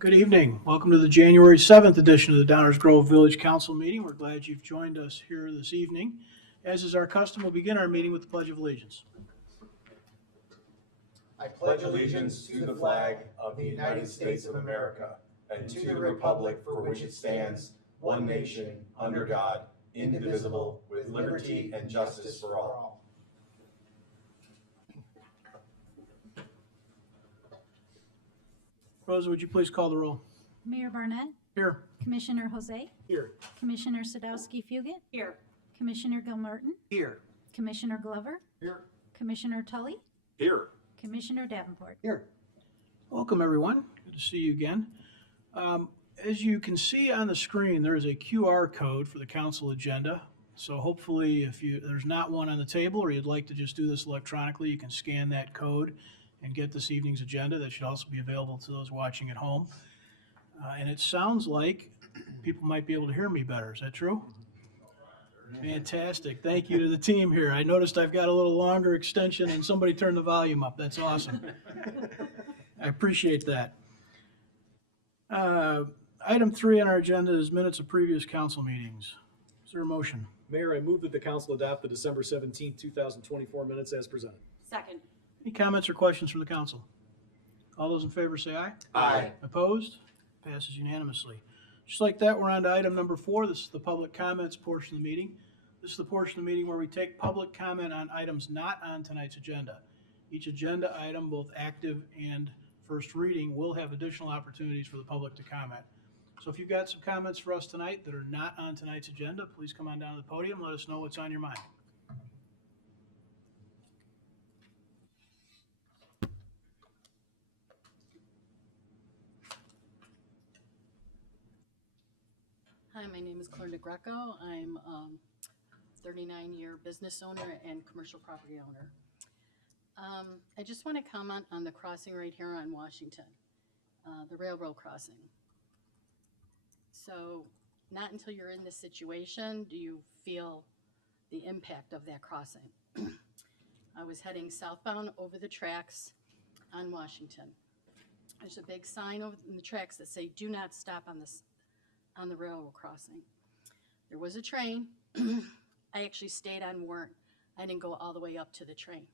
Good evening. Welcome to the January 7th edition of the Downers Grove Village Council meeting. We're glad you've joined us here this evening. As is our custom, we'll begin our meeting with the Pledge of Allegiance. I pledge allegiance to the flag of the United States of America and to the republic for which it stands, one nation, under God, indivisible, with liberty and justice for all. Rosa, would you please call the roll? Mayor Barnett, Here. Commissioner Jose, Here. Commissioner Sadowski Fugit, Here. Commissioner Gilmartin, Here. Commissioner Glover, Here. Commissioner Tully, Here. Commissioner Davenport. Here. Welcome, everyone. Good to see you again. As you can see on the screen, there is a QR code for the council agenda. So hopefully, if there's not one on the table or you'd like to just do this electronically, you can scan that code and get this evening's agenda. That should also be available to those watching at home. And it sounds like people might be able to hear me better. Is that true? Fantastic. Thank you to the team here. I noticed I've got a little longer extension and somebody turned the volume up. That's awesome. I appreciate that. Item 3 on our agenda is minutes of previous council meetings. Is there a motion? Mayor, I move that the council adopt the December 17, 2024 minutes as presented. Second. Any comments or questions from the council? All those in favor say aye. Aye. Opposed? Passes unanimously. Just like that, we're on to item number 4. This is the public comments portion of the meeting. This is the portion of the meeting where we take public comment on items not on tonight's agenda. Each agenda item, both active and first reading, will have additional opportunities for the public to comment. So if you've got some comments for us tonight that are not on tonight's agenda, please come on down to the podium. Let us know what's on your mind. Hi, my name is Clorna Greco. I'm a 39-year business owner and commercial property owner. I just want to comment on the crossing right here on Washington, the railroad crossing. So not until you're in this situation do you feel the impact of that crossing. I was heading southbound over the tracks on Washington. There's a big sign over in the tracks that say, "Do not stop on the railroad crossing." There was a train. I actually stayed on Warren. I didn't go all the way up to the train.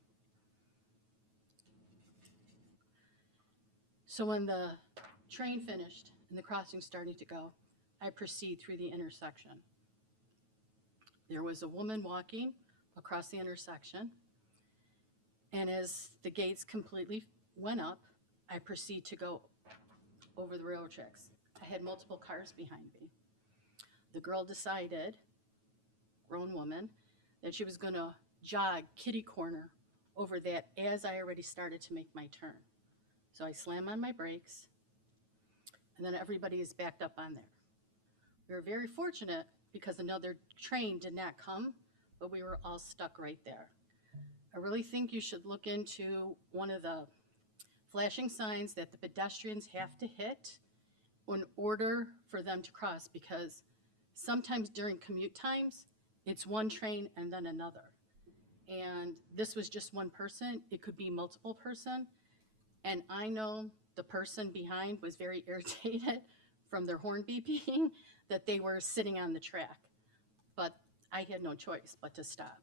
So when the train finished and the crossing started to go, I proceed through the intersection. There was a woman walking across the intersection, and as the gates completely went up, I proceed to go over the railroad tracks. I had multiple cars behind me. The girl decided, grown woman, that she was going to jog kitty corner over that as I already started to make my turn. So I slam on my brakes, and then everybody is backed up on there. We were very fortunate because another train did not come, but we were all stuck right there. I really think you should look into one of the flashing signs that the pedestrians have to hit in order for them to cross, because sometimes during commute times, it's one train and then another. And this was just one person. It could be multiple person. And I know the person behind was very irritated from their horn beeping that they were sitting on the track. But I had no choice but to stop.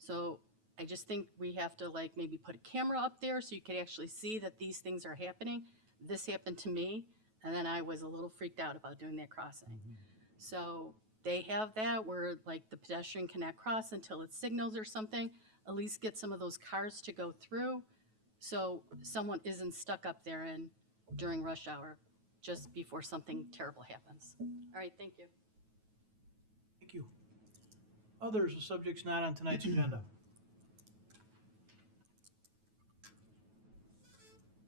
So I just think we have to maybe put a camera up there so you can actually see that these things are happening. This happened to me, and then I was a little freaked out about doing that crossing. Mm-hmm. So they have that where the pedestrian cannot cross until it signals or something. At least get some of those cars to go through so someone isn't stuck up there and during rush hour just before something terrible happens. All right, thank you. Thank you. Others, the subject's not on tonight's agenda.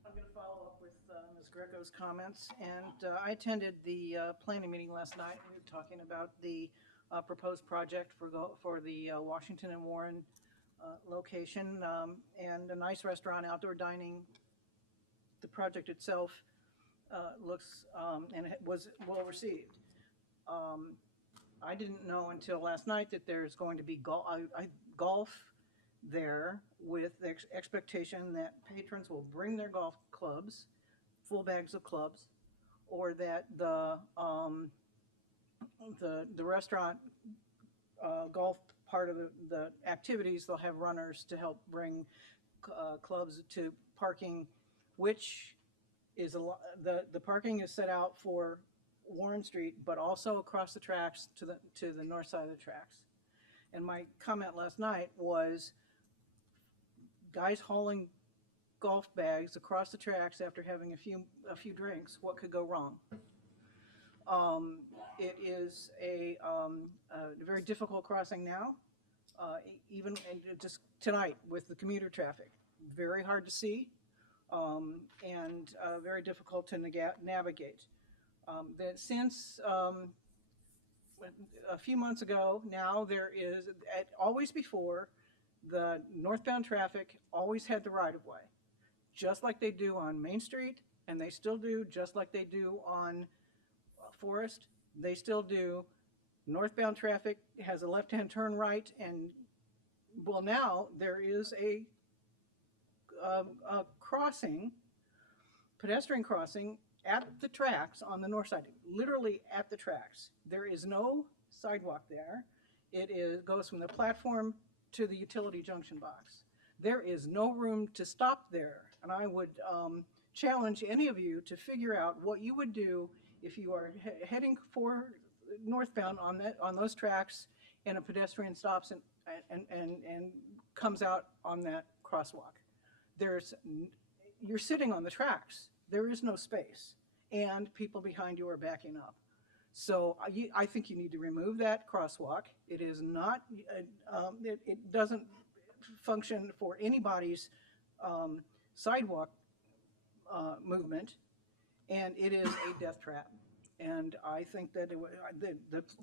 I'm going to follow up with Ms. Greco's comments, and I attended the planning meeting last night. We were talking about the proposed project for the Washington and Warren location, and a nice restaurant, outdoor dining. The project itself looks and it was well received. I didn't know until last night that there's going to be golf there, with the expectation that patrons will bring their golf clubs, full bags of clubs, or that the restaurant golf part of the activities, they'll have runners to help bring clubs to parking, which is the parking is set out for Warren Street, but also across the tracks to the north side of the tracks. And my comment last night was guys hauling golf bags across the tracks after having a few drinks, what could go wrong? It is a very difficult crossing now, even just tonight with the commuter traffic. Very hard to see, and very difficult to navigate. That since a few months ago now, there is, always before, the northbound traffic always had the right-of-way, just like they do on Main Street, and they still do, just like they do on Forest, they still do. Northbound traffic has a left-hand turn right, and well, now there is a crossing, pedestrian crossing at the tracks on the north side, literally at the tracks. There is no sidewalk there. Goes from the platform to the utility junction box. There is no room to stop there, and I would challenge any of you to figure out what you would do if you are heading for northbound on those tracks and a pedestrian stops and comes out on that crosswalk. You're sitting on the tracks. There is no space, and people behind you are backing up. So I think you need to remove that crosswalk. It is not, it doesn't function for anybody's sidewalk movement, and it is a death trap. And I think that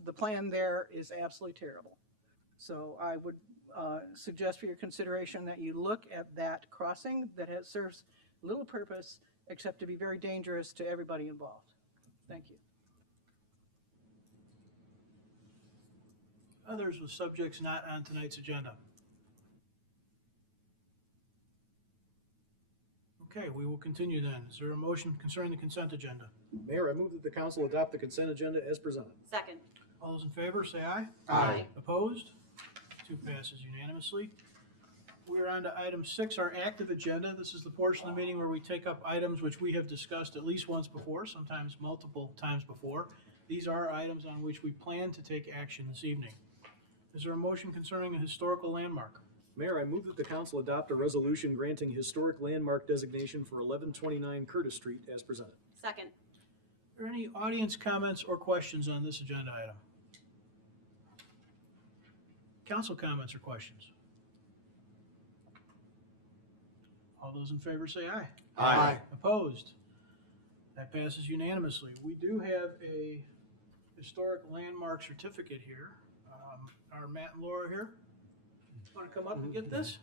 the plan there is absolutely terrible. So I would suggest for your consideration that you look at that crossing that serves little purpose except to be very dangerous to everybody involved. Thank you. Others with subjects not on tonight's agenda. Okay, we will continue then. Is there a motion concerning the consent agenda? Mayor, I move that the council adopt the consent agenda as presented. Second. All those in favor, say aye. Aye. Opposed? 2 passes unanimously. We are on to item 6, our active agenda. This is the portion of the meeting where we take up items which we have discussed at least once before, sometimes multiple times before. These are items on which we plan to take action this evening. Is there a motion concerning a historical landmark? Mayor, I move that the council adopt a resolution granting historic landmark designation for 1129 Curtis Street as presented. Second. Are there any audience comments or questions on this agenda item? Council comments or questions? All those in favor say aye. Aye. Opposed? That passes unanimously. We do have a historic landmark certificate here. Are Matt and Laura here? Want to come up and get this?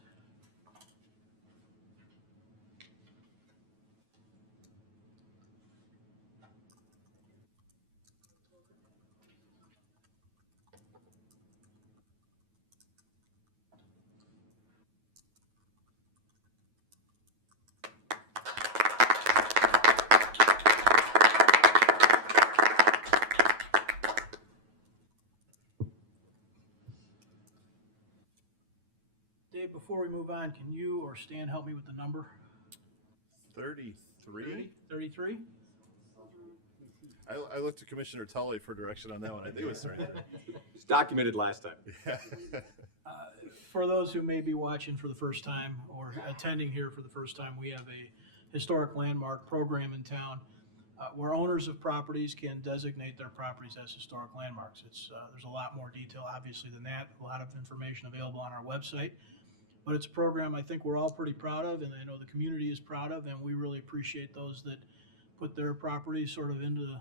Dave, before we move on, can you or Stan help me with the number? 33? 33? I looked to Commissioner Tully for direction on that one. I think it was 33. It's documented last time. Yeah. For those who may be watching for the first time or attending here for the first time, we have a historic landmark program in town where owners of properties can designate their properties as historic landmarks. There's a lot more detail, obviously, than that. A lot of information available on our website. But it's a program I think we're all pretty proud of, and I know the community is proud of, and we really appreciate those that put their properties sort of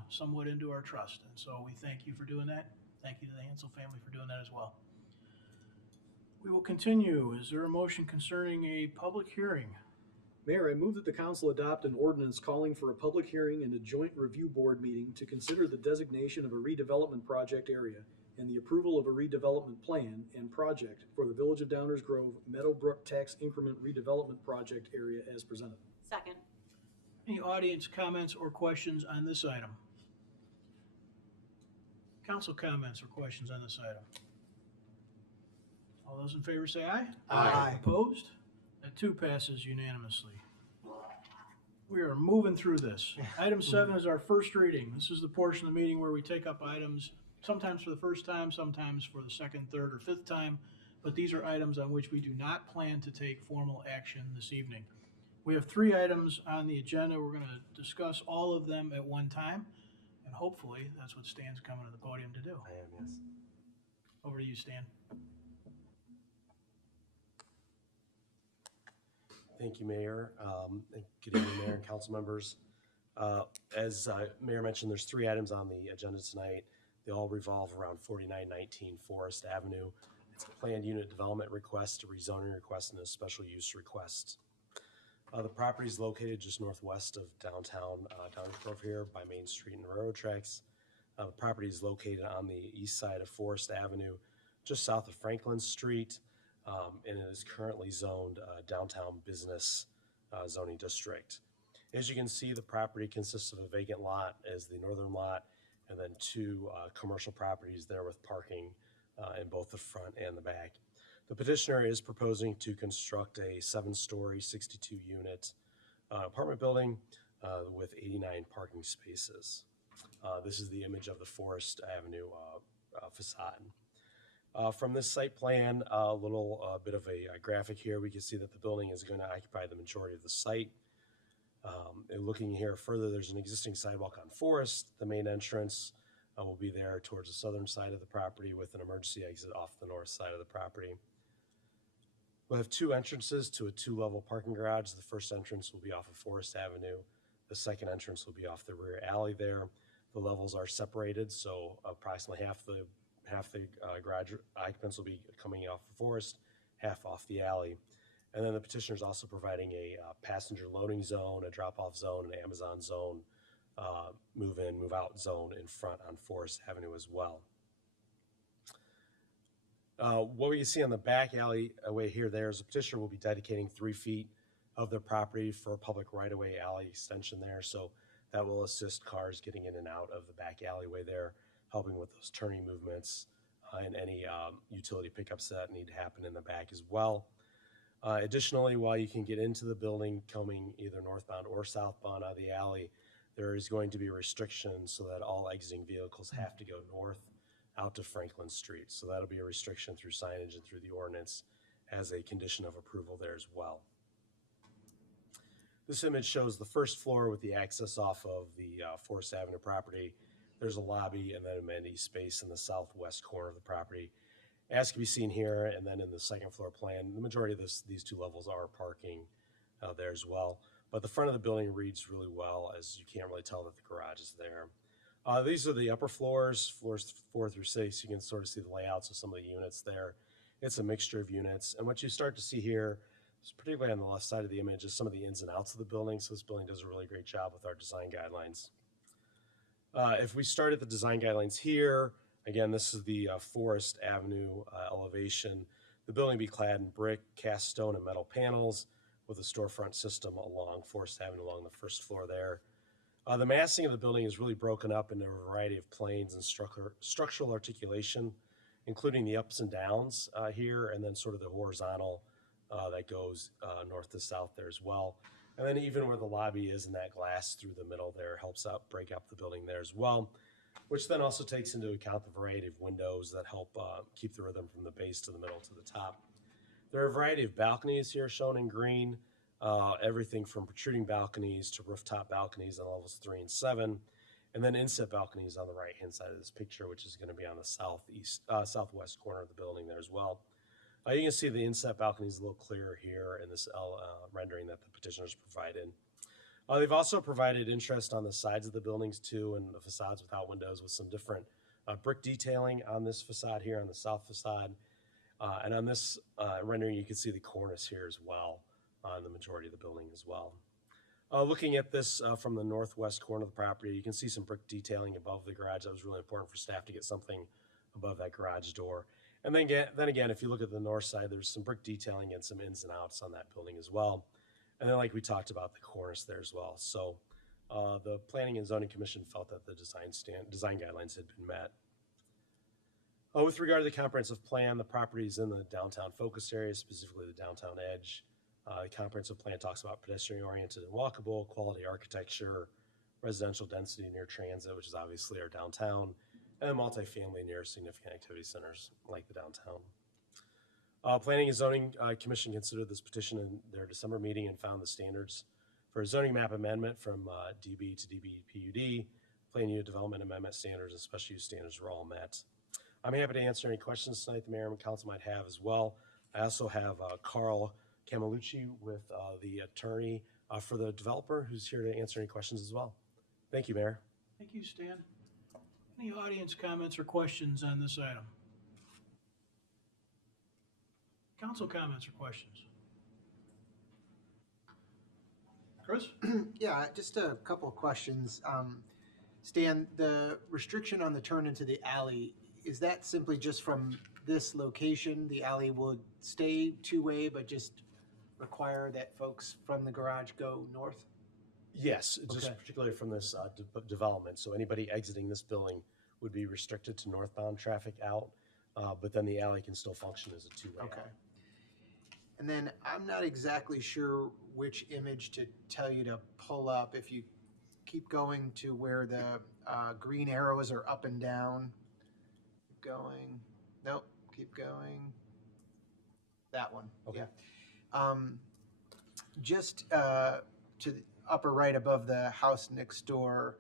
somewhat into our trust. And so we thank you for doing that. Thank you to the Hansel family for doing that as well. We will continue. Is there a motion concerning a public hearing? Mayor, I move that the council adopt an ordinance calling for a public hearing and a joint review board meeting to consider the designation of a redevelopment project area and the approval of a redevelopment plan and project for the Village of Downers Grove Meadowbrook Tax Increment Redevelopment Project area as presented. Second. Any audience comments or questions on this item? Council comments or questions on this item? All those in favor say aye. Aye. Opposed? That too passes unanimously. We are moving through this. Item 7 is our first reading. This is the portion of the meeting where we take up items sometimes for the first time, sometimes for the second, third, or fifth time, but these are items on which we do not plan to take formal action this evening. We have 3 items on the agenda. We're going to discuss all of them at one time, and hopefully that's what Stan's coming to the podium to do. I am, yes. Over to you, Stan. Thank you, Mayor. And good evening, Mayor and council members. As Mayor mentioned, there's 3 items on the agenda tonight. They all revolve around 4919 Forest Avenue. It's a planned unit development request, a rezoning request, and a special use request. The property is located just northwest of downtown Downsgrove here by Main Street and railroad tracks. The property is located on the east side of Forest Avenue, just south of Franklin Street, and it is currently zoned downtown business zoning district. As you can see, the property consists of a vacant lot as the northern lot, and then 2 commercial properties there with parking in both the front and the back. The petitioner is proposing to construct a 7-story, 62-unit apartment building with 89 parking spaces. This is the image of the Forest Avenue facade. From this site plan, a little bit of a graphic here, we can see that the building is going to occupy the majority of the site. And looking here further, there's an existing sidewalk on Forest. The main entrance will be there towards the southern side of the property with an emergency exit off the north side of the property. We'll have 2 entrances to a 2-level parking garage. The first entrance will be off of Forest Avenue. The second entrance will be off the rear alley there. The levels are separated, so approximately half the garage occupants will be coming off of Forest, half off the alley. And then the petitioner is also providing a passenger loading zone, a drop-off zone, an Amazon zone, move-in, move-out zone in front on Forest Avenue as well. What we can see on the back alleyway here, there is the petitioner will be dedicating 3 feet of their property for a public right-of-way alley extension there. So that will assist cars getting in and out of the back alleyway there, helping with those turning movements and any utility pickups that need to happen in the back as well. Additionally, while you can get into the building coming either northbound or southbound out of the alley, there is going to be restrictions so that all exiting vehicles have to go north out to Franklin Street. So that'll be a restriction through signage and through the ordinance as a condition of approval there as well. This image shows the first floor with the access off of the Forest Avenue property. There's a lobby and then amenity space in the southwest corner of the property. As can be seen here, and then in the second floor plan, the majority of these 2 levels are parking there as well. But the front of the building reads really well, as you can't really tell that the garage is there. These are the upper floors 4 through 6. You can sort of see the layouts of some of the units there. It's a mixture of units. And what you start to see here, particularly on the left side of the image, is some of the ins and outs of the building. So this building does a really great job with our design guidelines. If we start at the design guidelines here, again, this is the Forest Avenue elevation. The building will be clad in brick, cast stone, and metal panels with a storefront system along Forest Avenue along the first floor there. The massing of the building is really broken up into a variety of planes and structural articulation, including the ups and downs here, and then sort of the horizontal that goes north to south there as well. And then even where the lobby is, and that glass through the middle there helps out break up the building there as well, which then also takes into account the variety of windows that help keep the rhythm from the base to the middle to the top. There are a variety of balconies here shown in green, everything from protruding balconies to rooftop balconies on levels 3 and 7, and then inset balconies on the right-hand side of this picture, which is going to be on the southwest corner of the building there as well. You can see the inset balconies a little clearer here in this rendering that the petitioners provided. They've also provided interest on the sides of the buildings too, and the facades without windows with some different brick detailing on this facade here on the south facade. And on this rendering, you can see the cornice here as well on the majority of the building as well. Looking at this from the northwest corner of the property, you can see some brick detailing above the garage. That was really important for staff to get something above that garage door. And then again, if you look at the north side, there's some brick detailing and some ins and outs on that building as well. And then like we talked about the cornice there as well. So the Planning and Zoning Commission felt that the design guidelines had been met. With regard to the comprehensive plan, the property is in the downtown focus area, specifically the downtown edge. The comprehensive plan talks about pedestrian-oriented and walkable, quality architecture, residential density near transit, which is obviously our downtown, and then multifamily near significant activity centers like the downtown. Planning and Zoning Commission considered this petition in their December meeting and found the standards for a zoning map amendment from DB to DB PUD, plan unit development amendment standards, and special use standards were all met. I'm happy to answer any questions tonight the mayor and council might have as well. I also have Carl Camelucci with the attorney for the developer who's here to answer any questions as well. Thank you, Mayor. Thank you, Stan. Any audience comments or questions on this item? Council comments or questions? Chris? Yeah, just a couple of questions. Stan, the restriction on the turn into the alley, is that simply just from this location? The alley would stay two-way, but just require that folks from the garage go north? Yes, just Okay. particularly from this development. So anybody exiting this building would be restricted to northbound traffic out, but then the alley can still function as a two-way. Okay. And then I'm not exactly sure which image to tell you to pull up. If you keep going to where the green arrows are up and down. Keep going. Nope. Keep going. That one. Okay. Yeah. Just to the upper right above the house next door,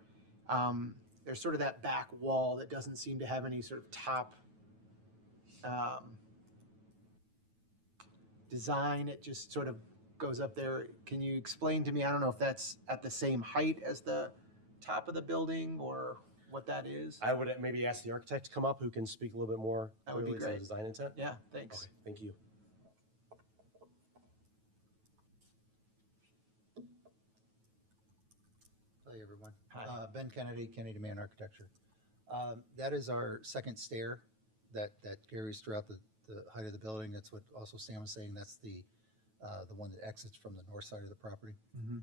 there's sort of that back wall that doesn't seem to have any sort of top design. It just sort of goes up there. Can you explain to me, I don't know if that's at the same height as the top of the building or what that is? I would maybe ask the architect to come up who can speak a little bit more That would be clearly to the great. design intent. Yeah, thanks. Okay, thank you. Hi, everyone. Hi. Ben Kennedy, Kennedy Man Architecture. That is our second stair that carries throughout the height of the building. That's what also Sam was saying. That's the one that exits from the north side of the property. Mhm.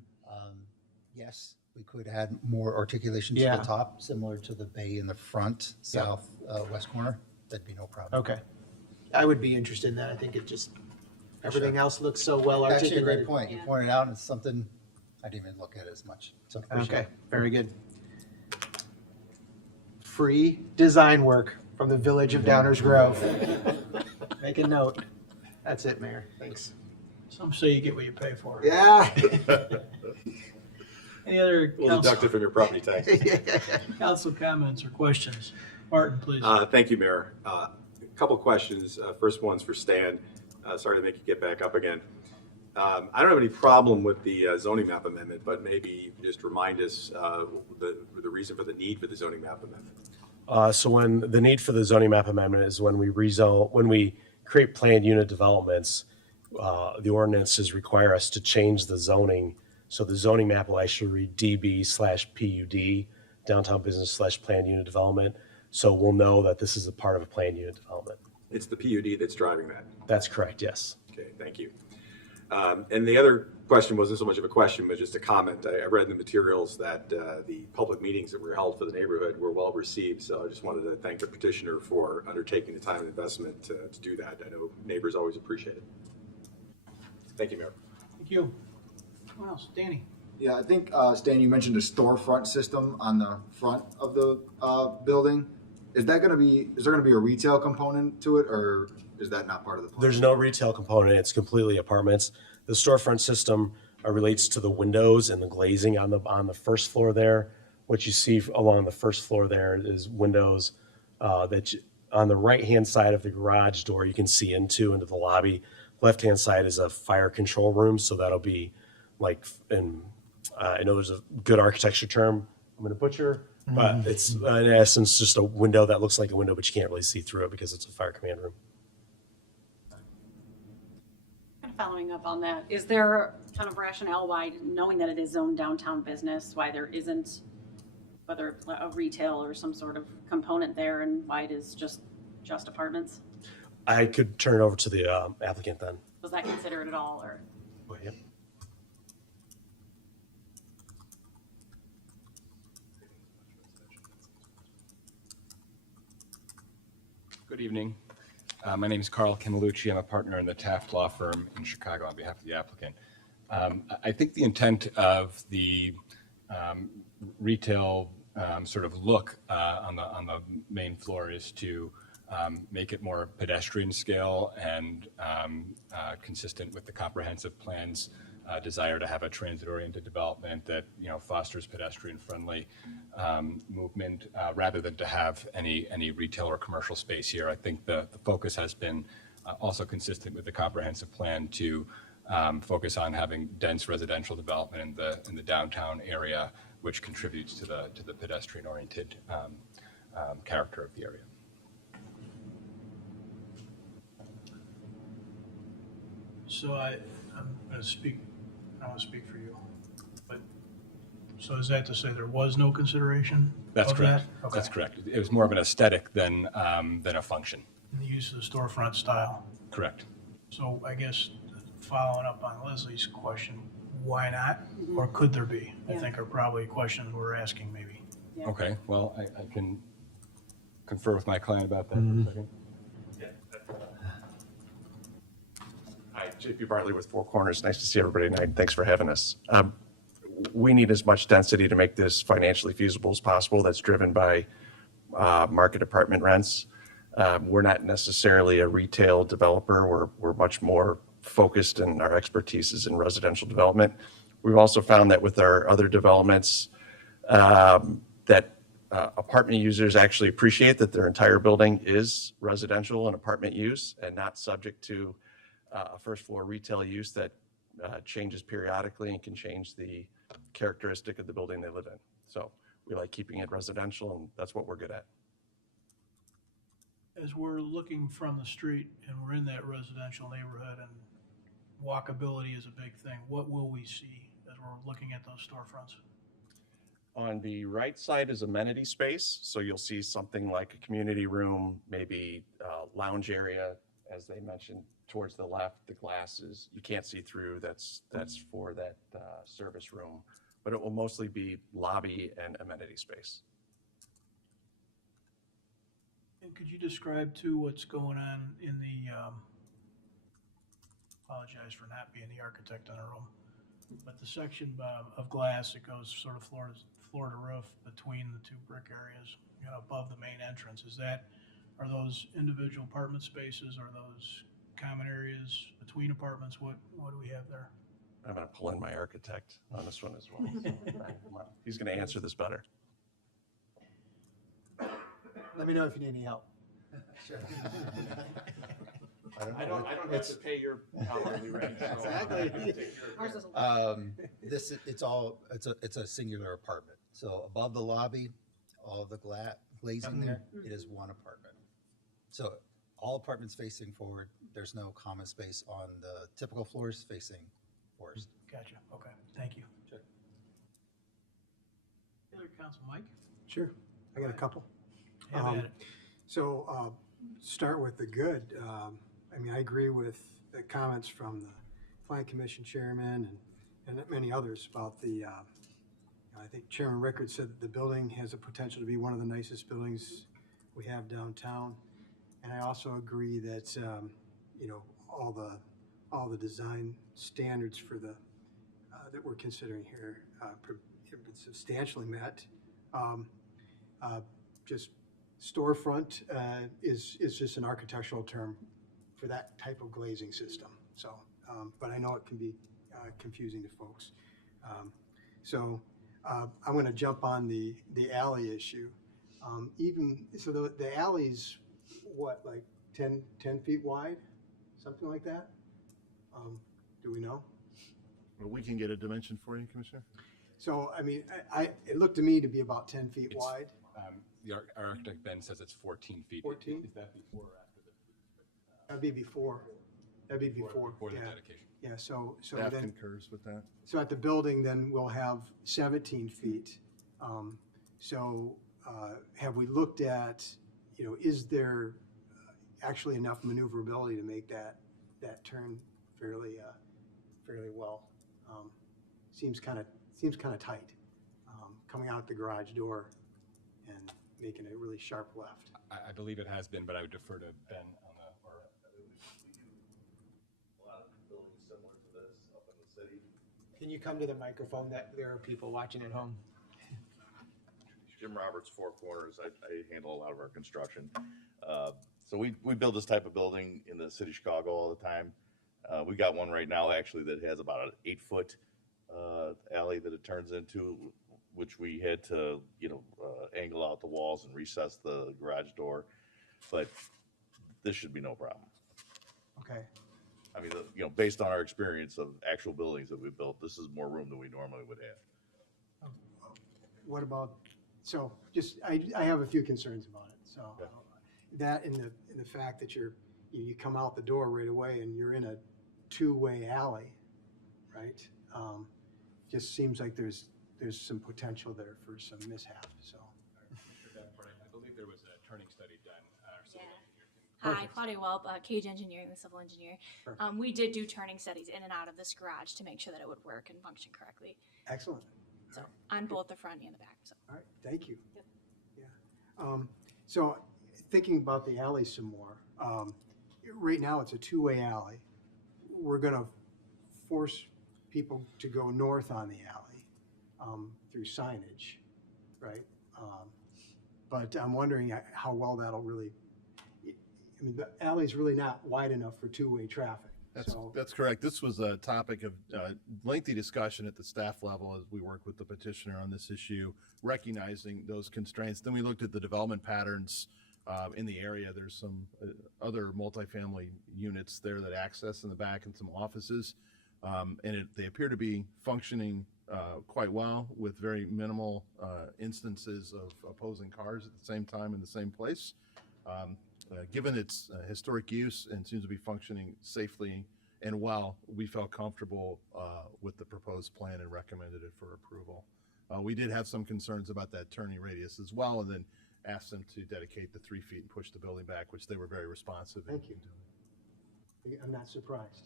Yes, we could add more articulation to Yeah. the top, similar to the bay in the front, south, west corner. That'd be no problem. Okay. I would be interested in that. I think it just, everything else looks so well Actually, a great articulated. point. You pointed out, and it's something I didn't even look at as much. So appreciate Okay, it. very good. Free design work from the village of Downers Grove. Make a note. That's it, Mayor. Thanks. Some say you get what you pay for. Yeah. Any other We'll deduct it from your property tax. council comments or questions? Martin, please. Thank you, Mayor. A couple questions. First one's for Stan. Sorry to make you get back up again. I don't have any problem with the zoning map amendment, but maybe you can just remind us the reason for the need for the zoning map amendment. So when the need for the zoning map amendment is when we rezone, when we create planned unit developments, the ordinances require us to change the zoning. So the zoning map will actually read DB/PUD, downtown business / planned unit development. So we'll know that this is a part of a planned unit development. It's the PUD that's driving that. That's correct, yes. Okay, thank you. And the other question wasn't so much of a question, but just a comment. I read in the materials that the public meetings that were held for the neighborhood were well received. So I just wanted to thank the petitioner for undertaking the time and investment to do that. I know neighbors always appreciate it. Thank you, Mayor. Thank you. What else? Danny? Yeah, I think, Stan, you mentioned a storefront system on the front of the building. Is there gonna be a retail component to it, or is that not part of the plan? There's no retail component. It's completely apartments. The storefront system relates to the windows and the glazing on the first floor there. What you see along the first floor there is windows on the right-hand side of the garage door you can see into the lobby. Left-hand side is a fire control room, so that'll be like, I know there's a good architecture term I'm going to butcher, but it's in essence just a window that looks like a window, but you can't really see through it because it's a fire command room. Kind of following up on that, is there kind of rationale why, knowing that it is zoned downtown business, why there isn't, whether a retail or some sort of component there, and why it is just apartments? I could turn it over to the applicant then. Was that considered at all, or? Go ahead. Good evening. My name is Carl Camalucci. I'm a partner in the Taft Law Firm in Chicago on behalf of the applicant. I think the intent of the retail sort of look on the main floor is to make it more pedestrian scale and consistent with the comprehensive plan's desire to have a transit-oriented development that fosters pedestrian-friendly movement rather than to have any retail or commercial space here. I think the focus has been also consistent with the comprehensive plan to focus on having dense residential development in the downtown area, which contributes to the pedestrian-oriented character of the area. So I'm going to speak, I want to speak for you. But, so is that to say there was no consideration That's of correct. that? Okay. That's correct. It was more of an aesthetic than a function. In the use of the storefront style. Correct. So I guess following up on Leslie's question, why not? Or could there be? I Yeah. think are probably questions we're asking maybe. Yeah. Okay, well, I can confer with my client about that for a second. Hi, JP Bartley with Four Corners. Nice to see everybody tonight. Thanks for having us. We need as much density to make this financially feasible as possible. That's driven by market apartment rents. We're not necessarily a retail developer. We're much more focused, and our expertise is in residential development. We've also found that with our other developments, that apartment users actually appreciate that their entire building is residential and apartment use and not subject to a first floor retail use that changes periodically and can change the characteristic of the building they live in. So we like keeping it residential, and that's what we're good at. As we're looking from the street and we're in that residential neighborhood and walkability is a big thing, what will we see as we're looking at those storefronts? On the right side is amenity space, so you'll see something like a community room, maybe a lounge area, as they mentioned. Towards the left, the glasses you can't see through. That's for that service room, but it will mostly be lobby and amenity space. And could you describe too what's going on in the, apologize for not being the architect in the room, but the section of glass that goes sort of floor to roof between the two brick areas, above the main entrance, are those individual apartment spaces? Are those common areas between apartments? What do we have there? I'm going to pull in my architect on this one as well. He's going to answer this better. Let me know if you need any help. Sure. I don't have to pay your hourly rate. So Exactly. Ours is It's a singular apartment. So above the lobby, all of the glazing there, it is one apartment. So all apartments facing forward, there's no common space on the typical floors facing Forest. Gotcha. Okay. Thank you. Sure. Other Council Mike? Sure, I got a couple. Have at it. So start with the good. I mean, I agree with the comments from the Plan Commission Chairman and many others about the, I think Chairman Rickard said that the building has a potential to be one of the nicest buildings we have downtown. And I also agree that, all the design standards for the, that we're considering here have been substantially met. Just storefront is just an architectural term for that type of glazing system. So, but I know it can be confusing to folks. I'm going to jump on the alley issue. The alley's what, like 10 feet wide, something like that? Do we know? Well, we can get a dimension for you, Commissioner. So, I mean, it looked to me to be about 10 feet wide. Our architect Ben says it's 14 feet. 14? Is that before or after That'd be before. Before the yeah. dedication. Yeah, so Staff then, concurs with that. so at the building, then we'll have 17 feet. Have we looked at, is there actually enough maneuverability to make that turn fairly well? Seems kind of tight, coming out the garage door and making a really sharp left. I believe it has been, but I would defer to Ben on the, or A lot of buildings similar to this up in the city. Can you come to the microphone, that there are people watching at home? Jim Roberts, Four Corners. I handle a lot of our construction. So we build this type of building in the city of Chicago all the time. We got one right now actually that has about an 8-foot alley that it turns into, which we had to, angle out the walls and recess the garage door. But this should be no problem. Okay. I mean, based on our experience of actual buildings that we built, this is more room than we normally would have. What about, so just, I have a few concerns about it. So that and the fact that you come out the door right away and you're in a two-way alley, right? Just seems like there's some potential there for some mishap, so. I believe there was a turning study done. Hi, Claudia Welp, Cage Engineering, the civil engineer. We did do turning studies in and out of this garage to make sure that it would work and function correctly. Excellent. So on both the front and the back. So. All right, thank you. Yeah. So thinking about the alley some more, right now it's a two-way alley. We're gonna force people to go north on the alley through signage, right? But I'm wondering how well that'll really, I mean, the alley's really not wide enough for two-way traffic. That's correct. This was a topic of lengthy discussion at the staff level as we worked with the petitioner on this issue, recognizing those constraints. Then we looked at the development patterns in the area. There's some other multifamily units there that access in the back and some offices. And they appear to be functioning quite well with very minimal instances of opposing cars at the same time in the same place. Given its historic use and seems to be functioning safely and well, we felt comfortable with the proposed plan and recommended it for approval. We did have some concerns about that turning radius as well, and then asked them to dedicate the 3 feet and push the building back, which they were very responsive in Thank you. doing. I'm not surprised.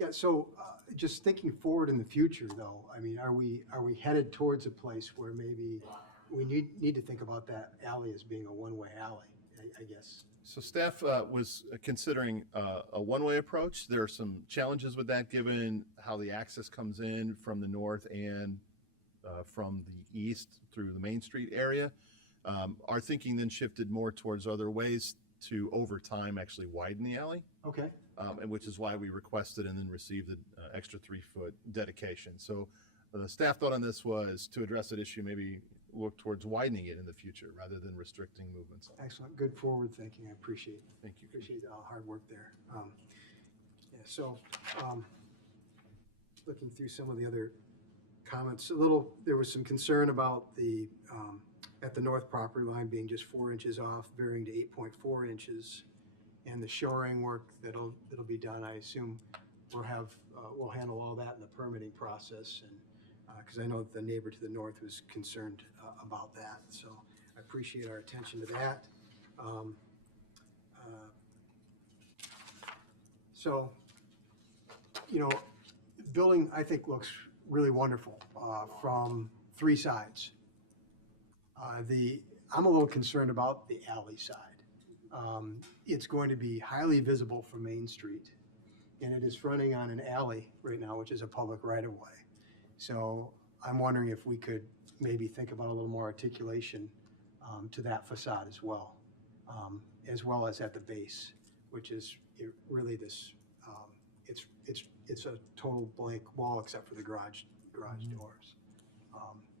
Yeah, so just thinking forward in the future though, I mean, are we headed towards a place where maybe we need to think about that alley as being a one-way alley, I guess? So staff was considering a one-way approach. There are some challenges with that given how the access comes in from the north and from the east through the Main Street area. Our thinking then shifted more towards other ways to, over time, actually widen the alley. Okay. And which is why we requested and then received an extra 3-foot dedication. So the staff thought on this was to address that issue, maybe look towards widening it in the future rather than restricting movements. Excellent, good forward thinking, I appreciate it. Thank you. Appreciate the hard work there. Yeah, so looking through some of the other comments, there was some concern about the, at the north property line being just 4 inches off, varying to 8.4 inches. And the shoring work that'll be done, I assume we'll handle all that in the permitting process. And because I know that the neighbor to the north was concerned about that. So I appreciate our attention to that. So, building, I think, looks really wonderful from 3 sides. I'm a little concerned about the alley side. It's going to be highly visible from Main Street, and it is fronting on an alley right now, which is a public right-of-way. So I'm wondering if we could maybe think about a little more articulation to that facade as well as at the base, which is really this. It's a total blank wall except for the garage doors.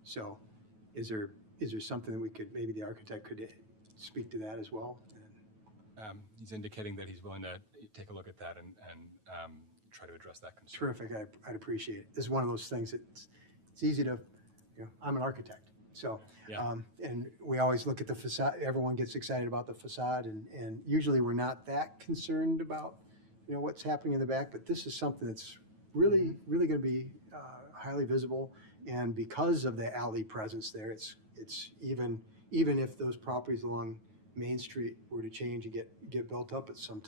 So is there something that we could, maybe the architect could speak to that as well? He's indicating that he's willing to take a look at that and try to address that concern. Terrific, I'd appreciate it. This is one of those things that it's easy to, I'm an architect, so, Yeah. and we always look at the facade, everyone gets excited about the facade, and usually we're not that concerned about, what's happening in the back, but this is something that's really, really gonna be highly visible, and because of the alley presence there, it's even if those properties along Main Street were to change and get built up at some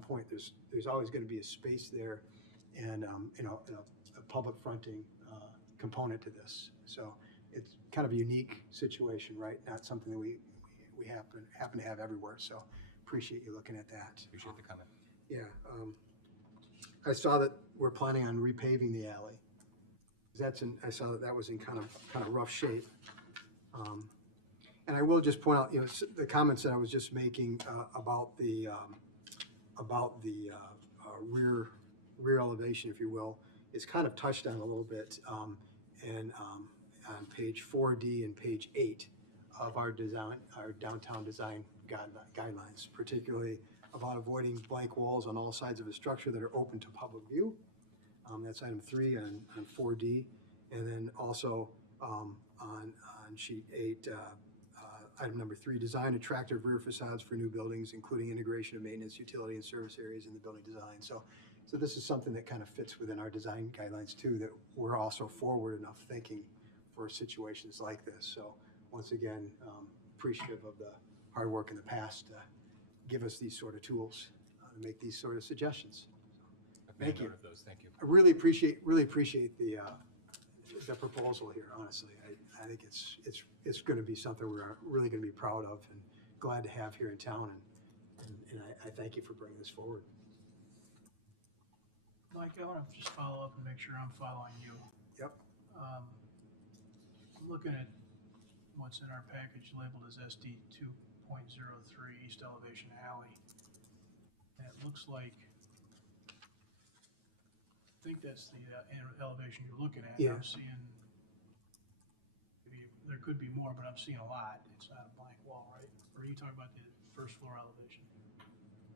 point, there's always going to be a space there, and a public fronting component to this. So it's kind of a unique situation, right? Not something that we happen to have everywhere, so appreciate you looking at that. Appreciate the comment. Yeah, I saw that we're planning on repaving the alley. I saw that was in kind of rough shape. And I will just point out, the comments that I was just making about the rear elevation, if you will, is kind of touched on a little bit, and on page 4D and page 8 of our downtown design guidelines, particularly about avoiding blank walls on all sides of a structure that are open to public view. That's item 3 on 4D. And then also on sheet 8, item number 3, design attractive rear facades for new buildings, including integration of maintenance, utility, and service areas in the building design. So this is something that kind of fits within our design guidelines too, that we're also forward enough thinking for situations like this. So once again, appreciative of the hard work in the past to give us these sort of tools to make these sort of suggestions. Thank you. Thank you. I really appreciate the proposal here, honestly. I think it's going to be something we're really going to be proud of and glad to have here in town, and I thank you for bringing this forward. Mike, I want to just follow up and make sure I'm following you. Yep. I'm looking at what's in our package labeled as SD 2.03 East Elevation Alley. And it looks like, I think that's the elevation you're looking at. Yeah. I'm seeing, maybe there could be more, but I'm seeing a lot. It's not a blank wall, right? Or are you talking about the first floor elevation?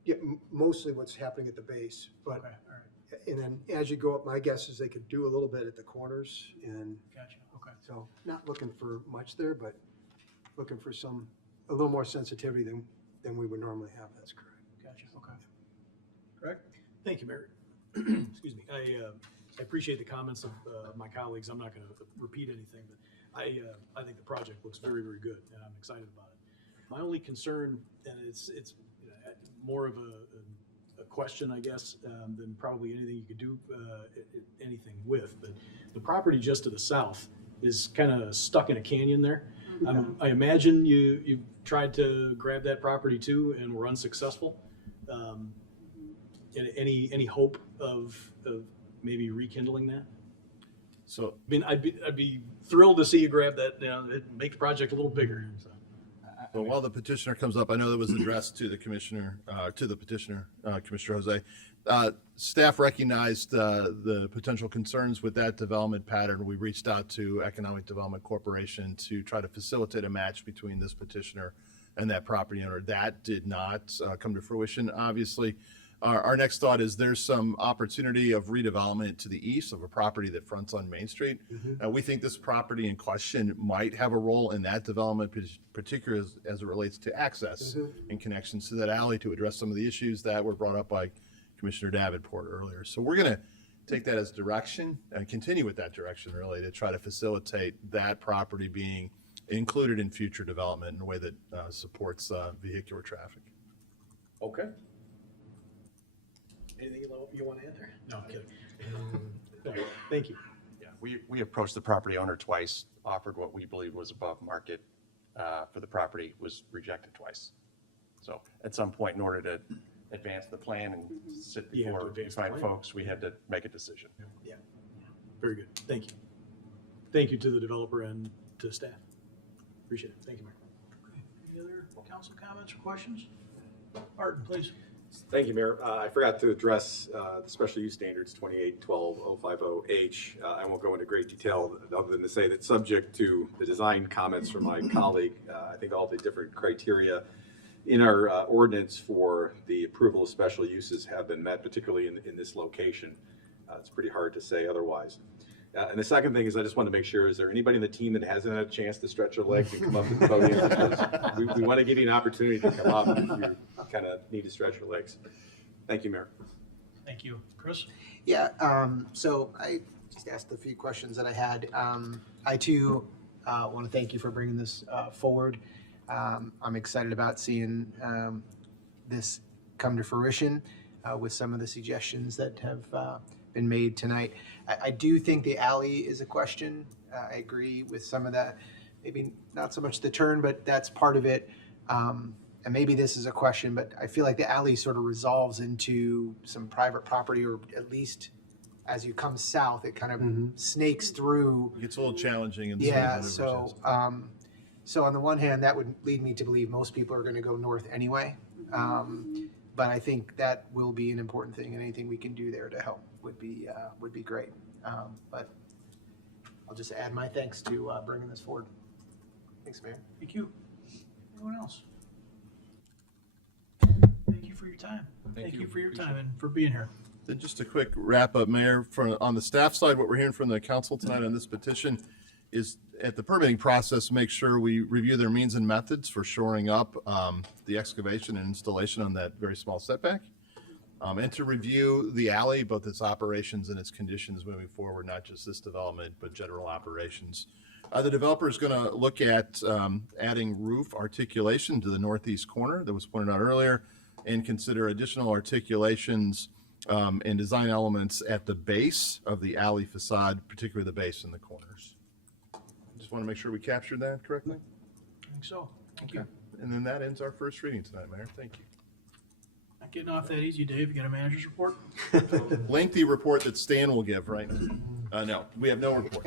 Yeah, mostly what's happening at the base, but Okay, all right. and then as you go up, my guess is they could do a little bit at the corners, and Gotcha, okay. so not looking for much there, but looking for a little more sensitivity than we would normally have. That's correct. Gotcha, okay. Correct? Thank you, Mayor. Excuse me. I appreciate the comments of my colleagues. I'm not going to repeat anything, but I think the project looks very, very good, and I'm excited about it. My only concern, and it's more of a question, I guess, than probably anything you could do anything with, but the property just to the south is kind of stuck in a canyon there. I imagine you tried to grab that property too and were unsuccessful. Any hope of maybe rekindling that? So, I mean, I'd be thrilled to see you grab that, it'd make the project a little bigger. So while the petitioner comes up, I know that was addressed to the commissioner, to the petitioner, Commissioner Jose. Staff recognized the potential concerns with that development pattern. We reached out to Economic Development Corporation to try to facilitate a match between this petitioner and that property owner. That did not come to fruition, obviously. Our next thought is there's some opportunity of redevelopment to the east of a property that fronts on Main Street. We think this property in question might have a role in that development, particularly as it relates to access and connections to that alley to address some of the issues that were brought up by Commissioner Davenport earlier. So we're going to take that as direction and continue with that direction really to try to facilitate that property being included in future development in a way that supports vehicular traffic. Okay. Anything you want to add there? No, I'm kidding. All right, thank you. Yeah, we approached the property owner twice, offered what we believe was above market for the property, was rejected twice. So at some point, in order to advance the plan and sit You have to before advance the fine plan. folks, we had to make a decision. Yeah, very good. Thank you. Thank you to the developer and to staff. Appreciate it. Thank you, Mayor. Any other council comments or questions? Martin, please. Thank you, Mayor. I forgot to address the special use standards 2812050H. I won't go into great detail other than to say that subject to the design comments from my colleague, I think all the different criteria in our ordinance for the approval of special uses have been met, particularly in this location. It's pretty hard to say otherwise. And the second thing is I just want to make sure, is there anybody in the team that hasn't had a chance to stretch their legs and come up to the podium? Because we want to give you an opportunity to come up if you kind of need to stretch your legs. Thank you, Mayor. Thank you. Chris? Yeah, so I just asked a few questions that I had. I too want to thank you for bringing this forward. I'm excited about seeing this come to fruition with some of the suggestions that have been made tonight. I do think the alley is a question I agree with some of that. Maybe not so much the turn, but that's part of it. And maybe this is a question, but I feel like the alley sort of resolves into some private property, or at least as you come south, it kind of snakes through. It gets a little challenging in some Yeah, of the so, so on the one hand, that would lead me to believe most people are going to go north anyway. But I think that will be an important thing, and anything we can do there to help would be great. But I'll just add my thanks to bringing this forward. Thanks, Mayor. Thank you. Anyone else? Thank you for your time. Thank you for your time and for being here. Then just a quick wrap up, Mayor, on the staff side, what we're hearing from the council tonight on this petition is at the permitting process, make sure we review their means and methods for shoring up the excavation and installation on that very small setback. And to review the alley, both its operations and its conditions moving forward, not just this development, but general operations. The developer is going to look at adding roof articulation to the northeast corner that was pointed out earlier, and consider additional articulations and design elements at the base of the alley facade, particularly the base and the corners. Just want to make sure we captured that correctly. I think so. Thank you. And then that ends our first reading tonight, Mayor. Thank you. Not getting off that easy, Dave. You got a manager's report? Lengthy report that Stan will give, right? No, we have no report.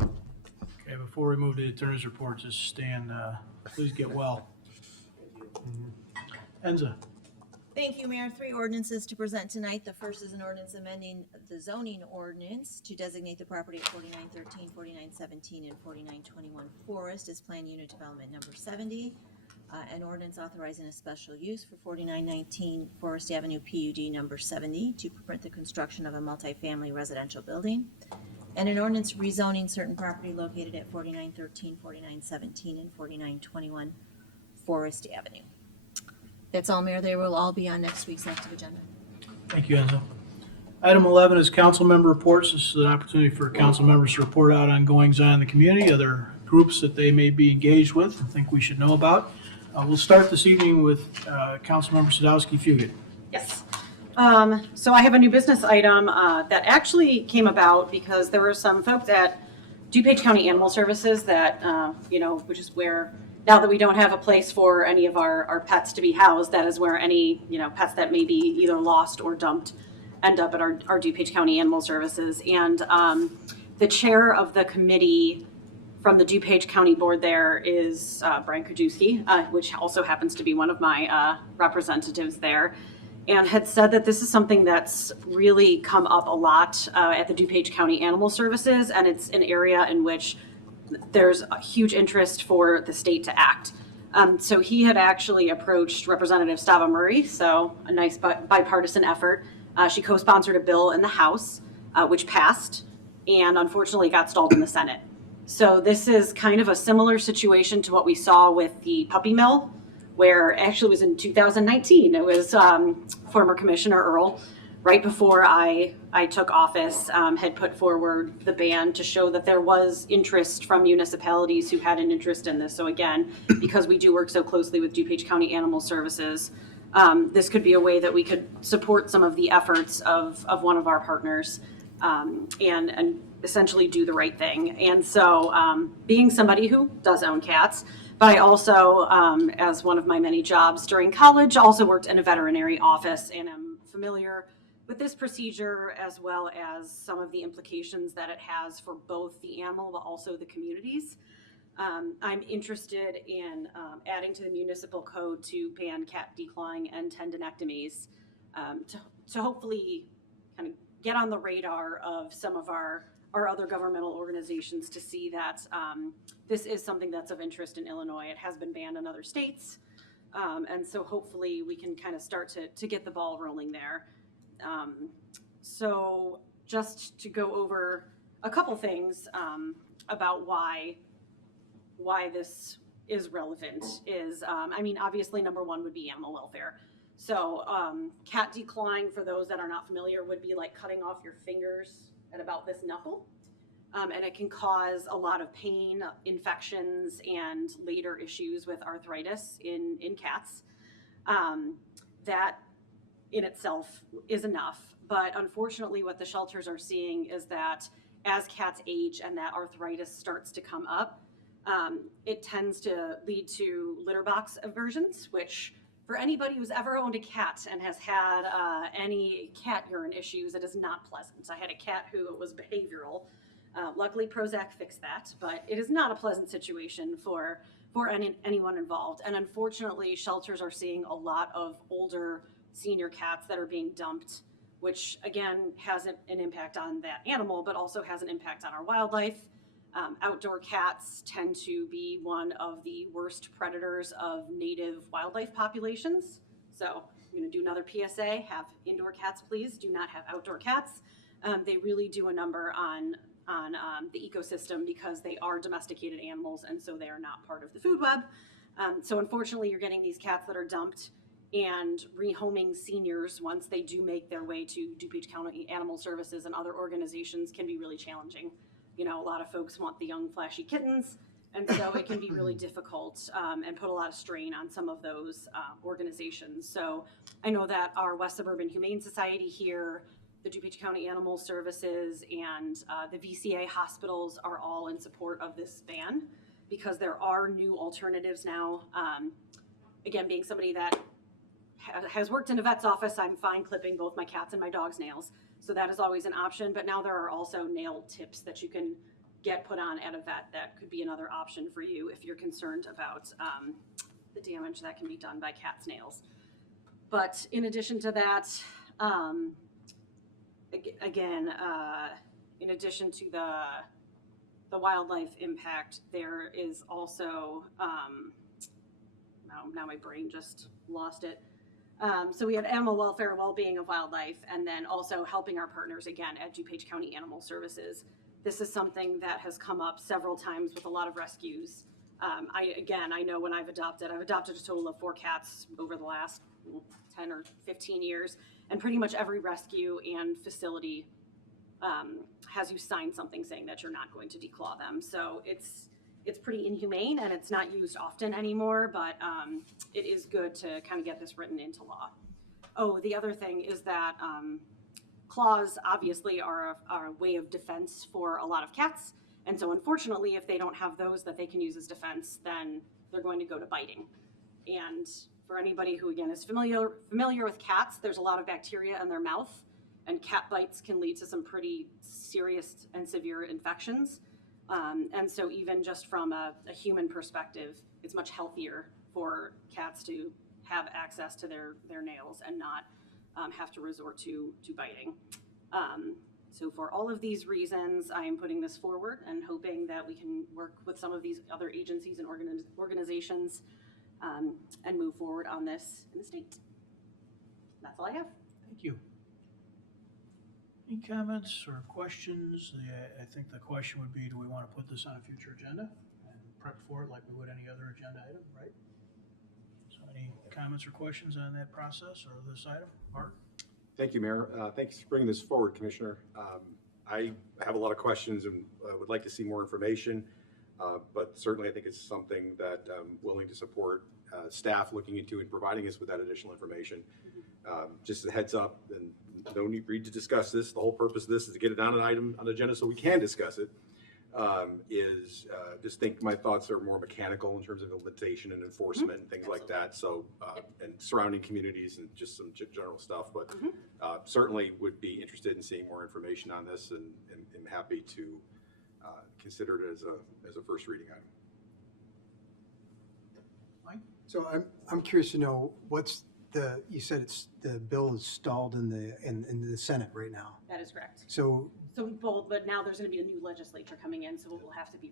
Okay, before we move to the attorney's report, just Stan, please get well. Enza. Thank you, Mayor. 3 ordinances to present tonight. The first is an ordinance amending the zoning ordinance to designate the property at 4913, 4917, and 4921 Forest as Plan Unit Development Number 70. An ordinance authorizing a special use for 4919 Forest Avenue PUD Number 70 to permit the construction of a multifamily residential building. And an ordinance rezoning certain property located at 4913, 4917, and 4921 Forest Avenue. That's all, Mayor. They will all be on next week's active agenda. Thank you, Enza. Item 11 is council member reports. This is an opportunity for council members to report out on goings-on in the community, other groups that they may be engaged with and think we should know about. We'll start this evening with Councilmember Sadowski-Fugit. Yes. So I have a new business item that actually came about because there were some folks at DuPage County Animal Services that, which is where, now that we don't have a place for any of our pets to be housed, that is where any, pets that may be either lost or dumped end up at our DuPage County Animal Services. And the chair of the committee from the DuPage County Board there is Brian Krajewski, which also happens to be one of my representatives there, and had said that this is something that's really come up a lot at the DuPage County Animal Services, and it's an area in which there's a huge interest for the state to act. So he had actually approached Representative Stava Murray, so a nice bipartisan effort. She co-sponsored a bill in the House, which passed, and unfortunately got stalled in the Senate. So this is kind of a similar situation to what we saw with the puppy mill, where actually it was in 2019. It was former Commissioner Earl, right before I took office, had put forward the ban to show that there was interest from municipalities who had an interest in this. So again, because we do work so closely with DuPage County Animal Services, this could be a way that we could support some of the efforts of one of our partners and essentially do the right thing. And so being somebody who does own cats, but I also, as one of my many jobs during college, also worked in a veterinary office and am familiar with this procedure as well as some of the implications that it has for both the animal but also the communities. I'm interested in adding to the municipal code to ban cat declawing and tendinectomies to hopefully kind of get on the radar of some of our other governmental organizations to see that this is something that's of interest in Illinois. It has been banned in other states. And so hopefully we can kind of start to get the ball rolling there. So just to go over a couple things about why this is relevant is, obviously number one would be animal welfare. So cat declawing, for those that are not familiar, would be like cutting off your fingers at about this knuckle. And it can cause a lot of pain, infections, and later issues with arthritis in cats. That in itself is enough. But unfortunately, what the shelters are seeing is that as cats age and that arthritis starts to come up, it tends to lead to litter box aversions, which for anybody who's ever owned a cat and has had any cat urine issues, it is not pleasant. I had a cat who was behavioral. Luckily, Prozac fixed that, but it is not a pleasant situation for anyone involved. And unfortunately, shelters are seeing a lot of older senior cats that are being dumped, which again has an impact on that animal, but also has an impact on our wildlife. Outdoor cats tend to be one of the worst predators of native wildlife populations. So I'm going to do another PSA, have indoor cats, please. Do not have outdoor cats. They really do a number on the ecosystem because they are domesticated animals, and so they are not part of the food web. So unfortunately, you're getting these cats that are dumped, and rehoming seniors once they do make their way to DuPage County Animal Services and other organizations can be really challenging. You know, a lot of folks want the young flashy kittens, and so it can be really difficult and put a lot of strain on some of those organizations. So I know that our West Suburban Humane Society here, the DuPage County Animal Services, and the VCA hospitals are all in support of this ban because there are new alternatives now. Again, being somebody that has worked in a vet's office, I'm fine clipping both my cat's and my dog's nails. So that is always an option, but now there are also nail tips that you can get put on at a vet that could be another option for you if you're concerned about the damage that can be done by cat's nails. But in addition to that, again, in addition to the wildlife impact, there is also, now my brain just lost it. So we have animal welfare, well-being of wildlife, and then also helping our partners, again, at DuPage County Animal Services. This is something that has come up several times with a lot of rescues. I know when I've adopted a total of 4 cats over the last 10 or 15 years, and pretty much every rescue and facility has you sign something saying that you're not going to declaw them. So it's pretty inhumane, and it's not used often anymore, but it is good to kind of get this written into law. Oh, the other thing is that claws obviously are a way of defense for a lot of cats, and so unfortunately, if they don't have those that they can use as defense, then they're going to go to biting. And for anybody who, again, is familiar with cats, there's a lot of bacteria in their mouth, and cat bites can lead to some pretty serious and severe infections. And so even just from a human perspective, it's much healthier for cats to have access to their nails and not have to resort to biting. So for all of these reasons, I am putting this forward and hoping that we can work with some of these other agencies and organizations and move forward on this in the state. That's all I have. Thank you. Any comments or questions? I think the question would be, do we want to put this on a future agenda and prep for it like we would any other agenda item, right? So any comments or questions on that process or this item? Mark? Thank you, Mayor. Thanks for bringing this forward, Commissioner. I have a lot of questions and would like to see more information, but certainly I think it's something that I'm willing to support staff looking into and providing us with that additional information. Just a heads up, and no need to discuss this. The whole purpose of this is to get it on an item on the agenda so we can discuss it. Just think my thoughts are more mechanical in terms of implementation and enforcement and things like that. So, and surrounding communities and just some general stuff, but certainly would be interested in seeing more information on this and happy to consider it as a first reading item. Mike? So I'm curious to know you said the bill is stalled in the Senate right now. That is correct. So both, but now there's going to be a new legislature coming in, so it will have to be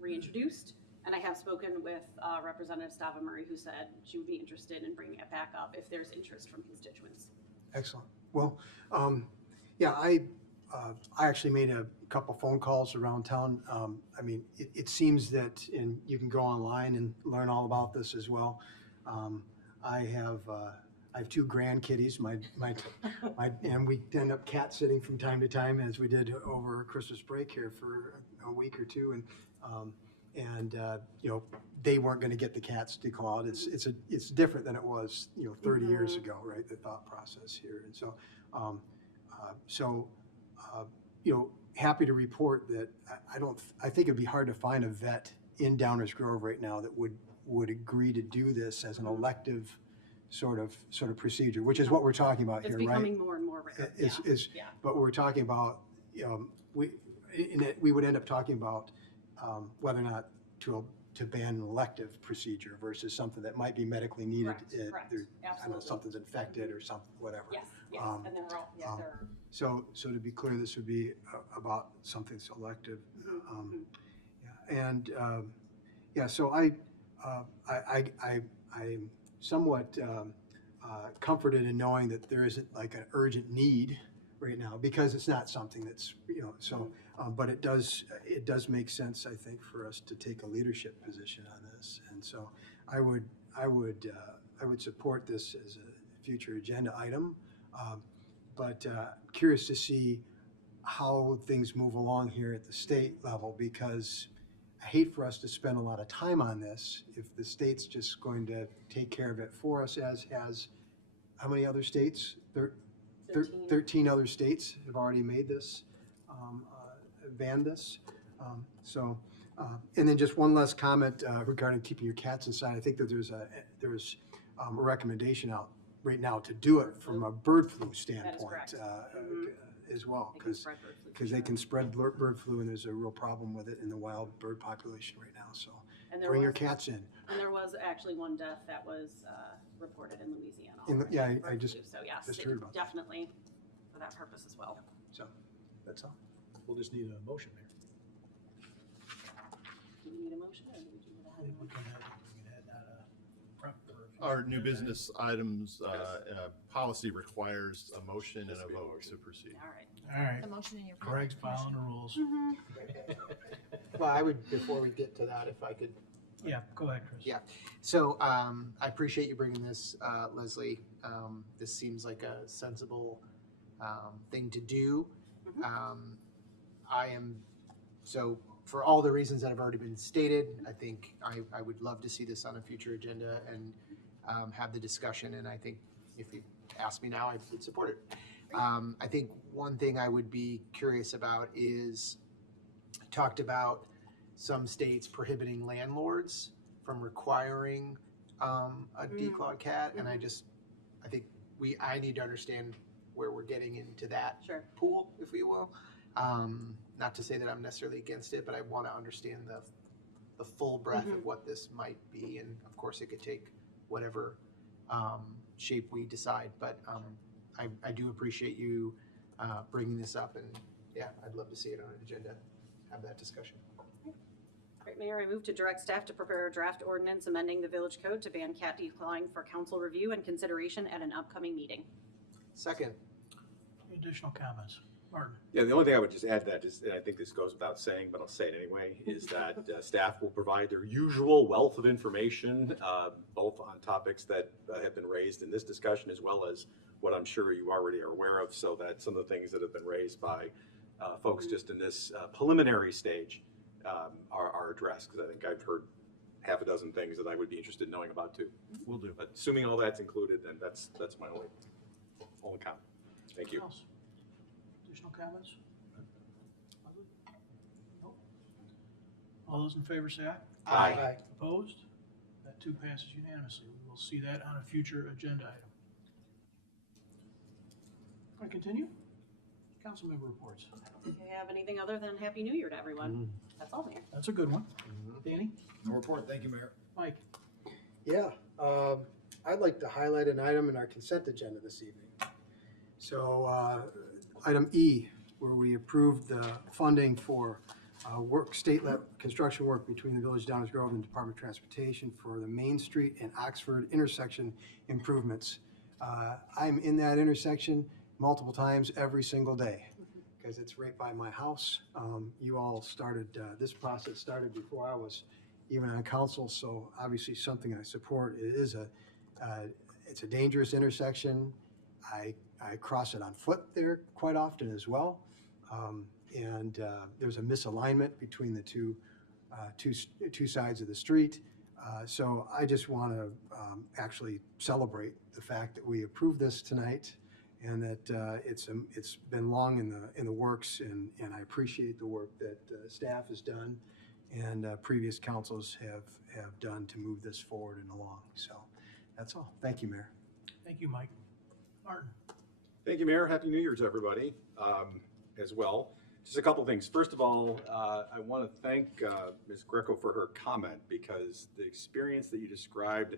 reintroduced. And I have spoken with Representative Stava Murray, who said she would be interested in bringing it back up if there's interest from constituents. excellent. Well, yeah, I actually made a couple phone calls around town. I mean, it seems that, and you can go online and learn all about this as well. I have 2 grandkitties. And we end up cat sitting from time to time, as we did over Christmas break here for a week or 2. And you know, they weren't going to get the cats declawed. It's different than it was 30 years ago, right? The thought process here, and so you know, happy to report that I think it'd be hard to find a vet in Downers Grove right now that would agree to do this as an elective sort of procedure, which is what we're talking about here, It's right? becoming more and more rare. Yeah. But we're talking about, we would end up talking about whether or not to ban an elective procedure versus something that might be medically needed. Correct. I don't know, Absolutely. something's infected or something, whatever. Yes, yes, and they're all, yeah, they're. So to be clear, this would be about something that's elective. So I'm somewhat comforted in knowing that there isn't like an urgent need right now, because it's not something that's, but it does make sense, I think, for us to take a leadership position on this. And so I would support this as a future agenda item. But curious to see how things move along here at the state level, because I hate for us to spend a lot of time on this if the state's just going to take care of it for us, as has, how many other states? 13 other states have already made this, banned this. And then just one last comment regarding keeping your cats inside. I think that there's a recommendation out right now to do it from a bird flu standpoint as well, because they can spread bird flu, and there's a real problem with it in the wild bird population right now. So bring your cats in. And there was actually one death that was reported in Louisiana. I just So yes, just heard about that. definitely for that purpose as well. So that's all. We'll just need a motion there. Do we need a motion, or do we do I think we can add prep for. Our new business items, policy requires a motion and a vote to proceed. All right. All right. The motion in your. Greg's following the rules. Well, I would, before we get to that, if I could. Yeah, go ahead, Chris. Yeah, so I appreciate you bringing this, Leslie. This seems like a sensible thing to do. So for all the reasons that have already been stated, I think I would love to see this on a future agenda and have the discussion, and I think if you ask me now, I would support it. I think one thing I would be curious about is, talked about some states prohibiting landlords from requiring a declawed cat, and I think I need to understand where we're getting into that pool, if we will. Not to say that I'm necessarily against it, but I want to understand the full breadth of what this might be, and of course it could take whatever shape we decide, but I do appreciate you bringing this up, and yeah, I'd love to see it on an agenda, have that discussion. Great, Mayor, I move to direct staff to prepare a draft ordinance amending the village code to ban cat declawing for council review and consideration at an upcoming meeting. Second. Additional comments? Martin? Yeah, the only thing I would just add to that is, and I think this goes without saying, but I'll say it anyway, is that staff will provide their usual wealth of information, both on topics that have been raised in this discussion, as well as what I'm sure you already are aware of, so that some of the things that have been raised by folks just in this preliminary stage are addressed, because I think I've heard half a dozen things that I would be interested in knowing about too. Will do. But assuming all that's included, then that's my only comment. Thank you. Anything else? Additional comments? Nope. All those in favor say aye. Aye. Opposed? That too passes unanimously. We will see that on a future agenda item. Want to continue? Council member reports. If you have anything other than Happy New Year to everyone, that's all, Mayor. That's a good one. Danny? No report, thank you, Mayor. Mike? Yeah, I'd like to highlight an item in our consent agenda this evening. So, item E, where we approved the funding for construction work between the Village of Downers Grove and Department of Transportation for the Main Street and Oxford intersection improvements. I'm in that intersection multiple times every single day, because it's right by my house. You all started, this process started before I was even on council, so obviously something I support. It is it's a dangerous intersection. I cross it on foot there quite often as well. And there's a misalignment between the two sides of the street. So I just want to actually celebrate the fact that we approved this tonight, and that it's been long in the works, and I appreciate the work that staff has done and previous councils have done to move this forward and along. So that's all. Thank you, Mayor. Thank you, Mike. Martin? Thank you, Mayor. Happy New Year to everybody as well. Just a couple things. First of all, I want to thank Ms. Greco for her comment, because the experience that you described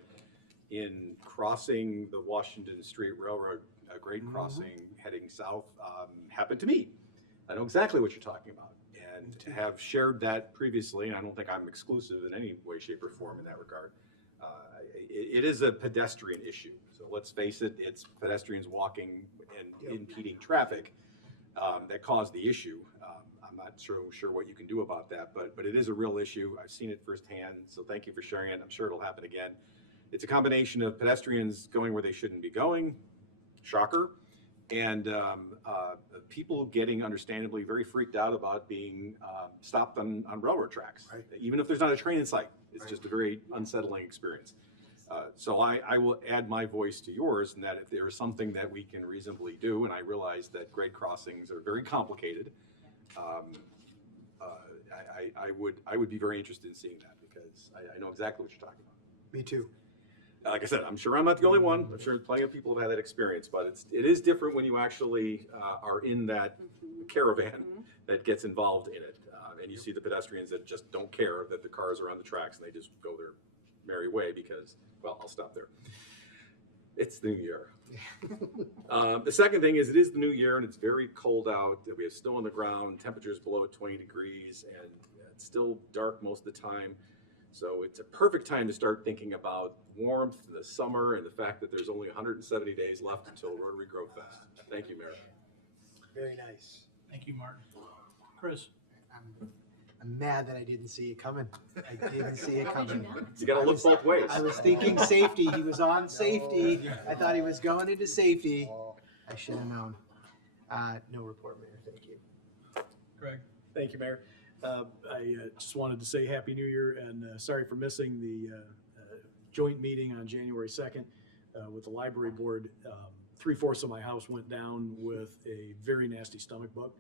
in crossing the Washington Street Railroad grade crossing heading south happened to me. I know exactly what you're talking about, and to have shared that previously, and I don't think I'm exclusive in any way, shape, or form in that regard. It is a pedestrian issue. So let's face it, it's pedestrians walking and impeding traffic that caused the issue. I'm not sure what you can do about that, but it is a real issue. I've seen it firsthand, so thank you for sharing it. I'm sure it'll happen again. It's a combination of pedestrians going where they shouldn't be going, shocker, and people getting understandably very freaked out about being stopped on railroad tracks, even if there's not a train in sight. It's just a very unsettling experience. So I will add my voice to yours, in that if there is something that we can reasonably do, and I realize that grade crossings are very complicated, I would be very interested in seeing that, because I know exactly what you're talking about. Me too. Like I said, I'm sure I'm not the only one. I'm sure plenty of people have had that experience, but it is different when you actually are in that caravan that gets involved in it, and you see the pedestrians that just don't care that the cars are on the tracks, and they just go their merry way because, well, I'll stop there. It's the new year. The second thing is, it is the new year and it's very cold out. We have snow on the ground, temperatures below 20 degrees, and it's still dark most of the time. So it's a perfect time to start thinking about warmth in the summer and the fact that there's only 170 days left until Rotary Grove Fest. Thank you, Mayor. Very nice. Thank you, Martin. Chris? I'm mad that I didn't see it coming. I didn't see it coming. You gotta look both ways. I was thinking safety. He was on safety. I thought he was going into safety. I should have known. No report, Mayor. Thank you. Greg? Thank you, Mayor. I just wanted to say Happy New Year, and sorry for missing the joint meeting on January 2nd with the library board. 3/4 of my house went down with a very nasty stomach bug.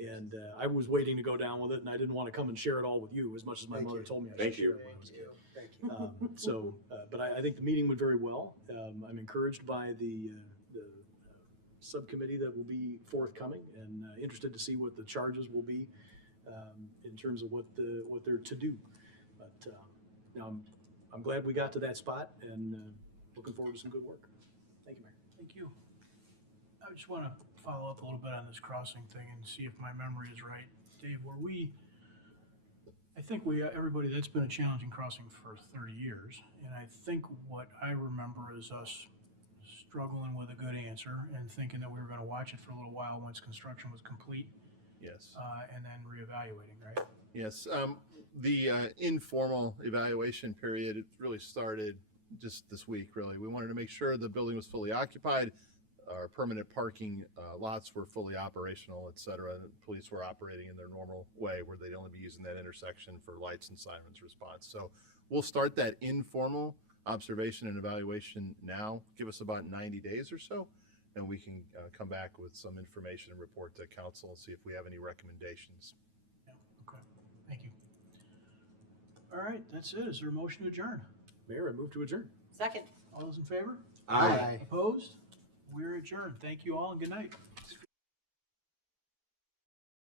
And I was waiting to go down with it, and I didn't want to come and share it all with you as much as my mother told me I should share it when I was a kid. Thank you. But I think the meeting went very well. I'm encouraged by the subcommittee that will be forthcoming, and interested to see what the charges will be in terms of what they're to do. But now I'm glad we got to that spot, and looking forward to some good work. Thank you, Mayor. Thank you. I just want to follow up a little bit on this crossing thing and see if my memory is right. Dave, I think everybody, that's been a challenging crossing for 30 years. And I think what I remember is us struggling with a good answer and thinking that we were going to watch it for a little while once construction was complete. Yes. And then reevaluating, right? Yes. The informal evaluation period, it really started just this week, really. We wanted to make sure the building was fully occupied, our permanent parking lots were fully operational, et cetera. The police were operating in their normal way, where they'd only be using that intersection for lights and sirens response. So we'll start that informal observation and evaluation now. Give us about 90 days or so, and we can come back with some information and report to council and see if we have any recommendations. Yeah, okay. Thank you. All right, that's it. Is there a motion to adjourn? Mayor, I move to adjourn. Second. All those in favor? Aye. Opposed? We're adjourned. Thank you all and good night.